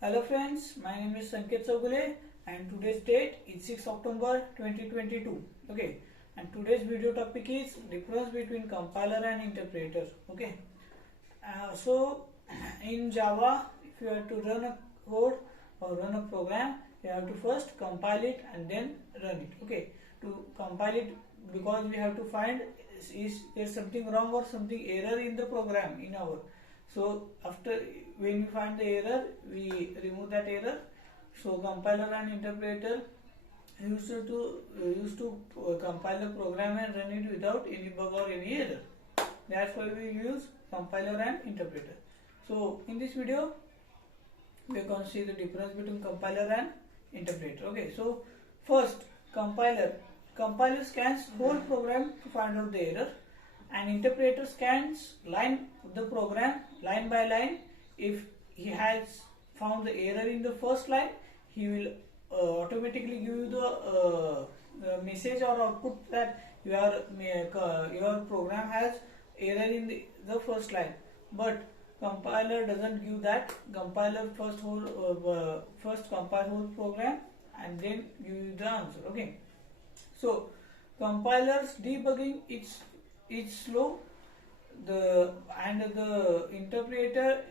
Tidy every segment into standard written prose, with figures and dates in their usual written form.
Hello friends, my name is Sanket Saugule and today's date is 6 October 2022. Okay, and today's video topic is difference between compiler and interpreter. Okay, so in Java, if you have to run a code or run a program, you have to first compile it and then run it. Okay, to compile it, because we have to find is there something wrong or something error in the program in our. So after when we find the error, we remove that error. So compiler and interpreter used to compile the program and run it without any bug or any error. That's why we use compiler and interpreter. So in this video, we are going to see the difference between compiler and interpreter. Okay, so first, compiler scans whole program to find out the error, and interpreter scans the program line by line. If he has found the error in the first line, he will automatically give you the message or output that your program has error in the first line. But compiler doesn't give that. Compiler first compile whole program and then give you the answer. Okay, so compiler's debugging it's slow, the interpreter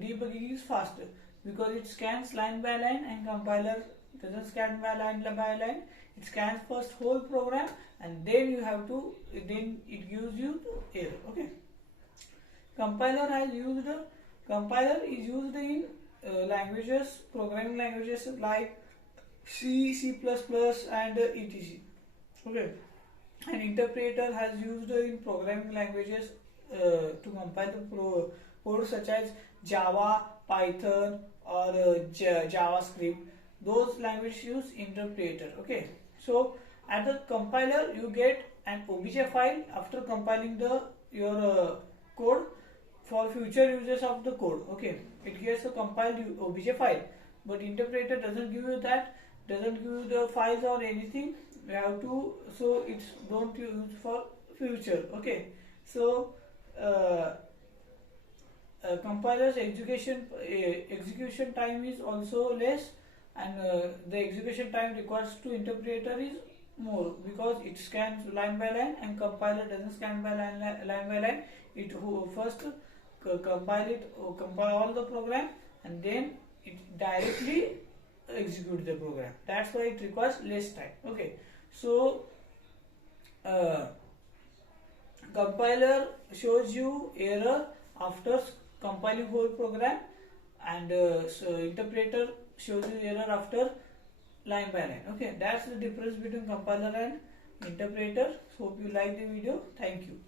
debugging is faster because it scans line by line, and compiler doesn't scan by line. It scans first whole program and then it gives you the error. Okay, compiler is used in programming languages like C, C++, and etc. Okay, an interpreter has used in programming languages to compile the code such as Java, Python, or JavaScript. Those languages use interpreter. Okay, so at the compiler you get an obj file after compiling your code for future uses of the code. Okay, it gets a compiled obj file, but interpreter doesn't give you that, doesn't give you the files or anything. You have to, so it's don't use for future. Okay, so compiler's execution time is also less, and the execution time required to interpreter is more because it scans line by line, and compiler doesn't scan by line by line. It first compile all the program and then it directly execute the program. That's why it requires less time. Okay, so compiler shows you error after compiling whole program, and so interpreter shows you error after line by line. Okay, that's the difference between compiler and interpreter. Hope you like the video. Thank you.